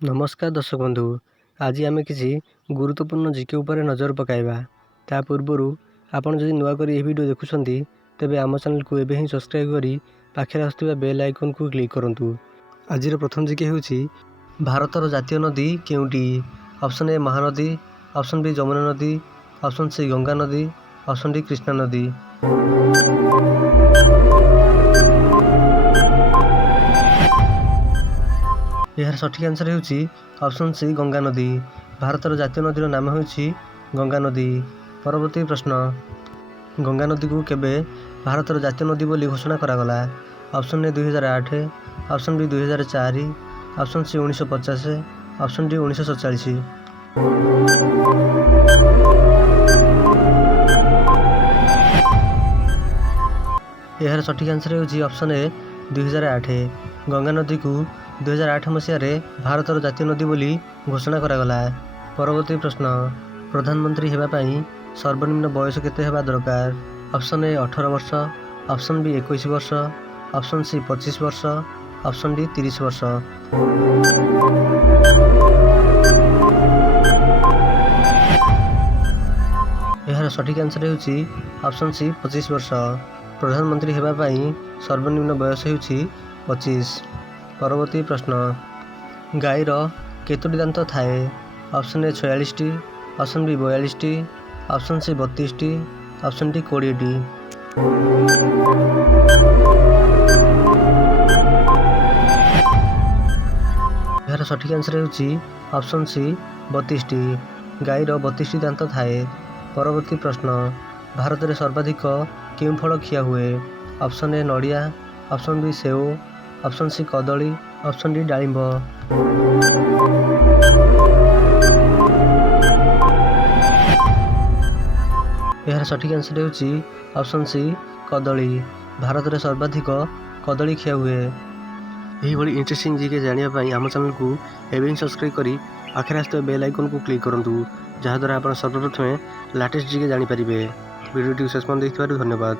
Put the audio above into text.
नमस्कार दर्शक बंधु, आज आम किसी गुरुत्वपूर्ण जीके उपर नजर पकाइबा। ता पूर्व आपन जदि नुआ करी वीडियो देखुछंती तेबे आम चैनल को एबे ही सब्सक्राइब करी पाखे आसुवा बेल आइकन को क्लिक करंतु। आज प्रथम जीके हेउची भारतर जातीय नदी केउटी? Option A Mahanadi, option B Jamuna नदी, ऑप्शन सी गंगा नदी, ऑप्शन डी कृष्णा नदी। यार सठिक आंसर हेउची ऑप्शन सी गंगा नदी। भारतर जातीय नदीर नाम हेउची गंगा नदी। परवर्ती प्रश्न, गंगा नदी को केबे भारतर जातीय नदी बोली घोषणा करागला? Option A 2008, option B 2004, option C 1950, option D 1947। यार सठिक आंसर हेउची ऑप्शन ए 2008। गंगा नदी को 2008 मसीह भारतर जातीय नदी बोली घोषणा करागला। परवर्ती प्रश्न, प्रधानमंत्री हेबा पाई सर्वनिम्न बयस केते हेबा दरकार? ऑप्शन ए 18 वर्ष, ऑप्शन बी 21 वर्ष, ऑप्शन सी 25 वर्ष, ऑप्शन डी 30 वर्ष। यार सठिक आंसर हेउची ऑप्शन सी 25 वर्ष। प्रधानमंत्री हेबा पाई सर्वनिम्न बयस हेउची 25। परवर्ती प्रश्न, गाईर केतोटी दांत थाए? Option A 46, option B 42, option C 32, option D 20टी। यार सठिक आंसर हेउची ऑप्शन सी 32टी। गाईर 32टी दांत थाए। परवर्ती प्रश्न, भारत में सर्वाधिक केउं फल खिया हुए? ऑप्शन ए नड़िया, ऑप्शन बी सेव, ऑप्शन सी कदली, ऑप्शन डी डालिंब। यार सठिक आंसर हेउची ऑप्शन सी कदली। भारत में सर्वाधिक कदली खिया हुए। यही बड़ी इंटरेस्टिंग जीके जानिया पाई आम चैनल को एबे ही सब्सक्राइब करी आखिर आसुवा बेल आइकन को क्लिक करंतु, जहाद्वारा आप सर्वप्रथमे लाटेस्ट जीके जानी पारिबे। वीडियो शेष पर्यंत देखिथिबारु धन्यवाद।